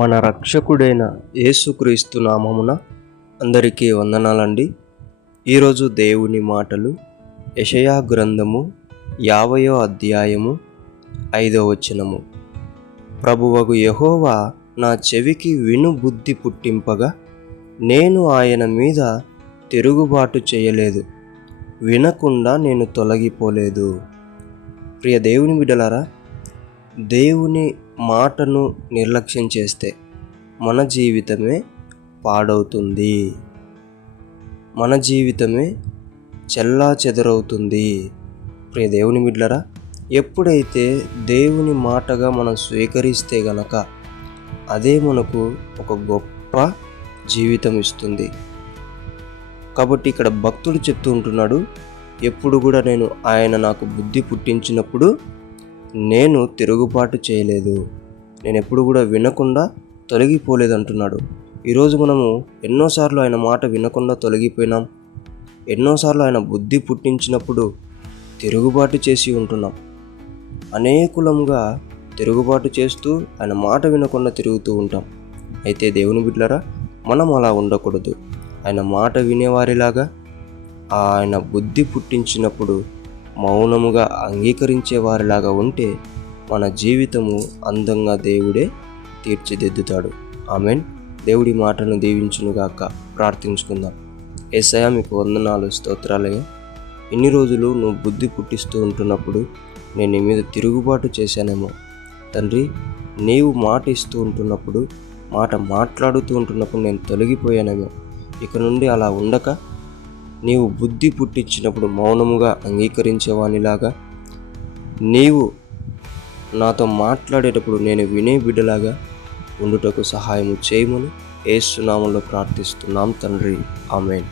మన రక్షకుడైన యేసుక్రీస్తు నామమున అందరికీ వందనాలండి. ఈరోజు దేవుని మాటలు యెషయా గ్రంథము 50వ అధ్యాయము 5వ వచనము. ప్రభువగు యెహోవా నా చెవికి విను బుద్ధి పుట్టింపగా నేను ఆయన మీద తిరుగుబాటు చేయలేదు, వినకుండా నేను తొలగిపోలేదు. ప్రియ దేవుని బిడ్డలారా, దేవుని మాటను నిర్లక్ష్యం చేస్తే మన జీవితమే పాడవుతుంది, మన జీవితమే చెల్లాచెదరవుతుంది. ప్రియ దేవుని బిడ్డలారా, ఎప్పుడైతే దేవుని మాటగా మనం స్వీకరిస్తే గనక అదే మనకు ఒక గొప్ప జీవితం ఇస్తుంది. కాబట్టి ఇక్కడ భక్తుడు చెప్తూ ఉంటున్నాడు, ఎప్పుడు కూడా నేను ఆయన నాకు బుద్ధి పుట్టించినప్పుడు నేను తిరుగుబాటు చేయలేదు, నేను ఎప్పుడు కూడా వినకుండా తొలగిపోలేదు అంటున్నాడు. ఈరోజు మనము ఎన్నోసార్లు ఆయన మాట వినకుండా తొలగిపోయినాం, ఎన్నోసార్లు ఆయన బుద్ధి పుట్టించినప్పుడు తిరుగుబాటు చేసి ఉంటున్నాం. అనేకులంగా తిరుగుబాటు చేస్తూ ఆయన మాట వినకుండా తిరుగుతూ ఉంటాం. అయితే దేవుని బిడ్డలారా, మనం అలా ఉండకూడదు. ఆయన మాట వినేవారిలాగా, ఆయన బుద్ధి పుట్టించినప్పుడు మౌనముగా అంగీకరించే వారిలాగా ఉంటే మన జీవితము అందంగా దేవుడే తీర్చిదిద్దుతాడు. ఆమెన్. దేవుడి మాటను దీవించునుగాక. ప్రార్థించుకుందాం. యేసయ్యా, మీకు వందనాలు, స్తోత్రాలయ్యా. ఇన్ని రోజులు నువ్వు బుద్ధి పుట్టిస్తూ ఉంటున్నప్పుడు నేను నీ మీద తిరుగుబాటు చేశానేమో తండ్రి. నీవు మాట ఇస్తూ ఉంటున్నప్పుడు, మాట మాట్లాడుతూ ఉంటున్నప్పుడు నేను తొలగిపోయానేమో. ఇక నుండి అలా ఉండక నీవు బుద్ధి పుట్టించినప్పుడు మౌనముగా అంగీకరించేవానిలాగా, నీవు నాతో మాట్లాడేటప్పుడు నేను వినే బిడ్డలాగా ఉండుటకు సహాయము చేయమని యేసు నామములో ప్రార్థిస్తున్నాం తండ్రి. ఆమేన్.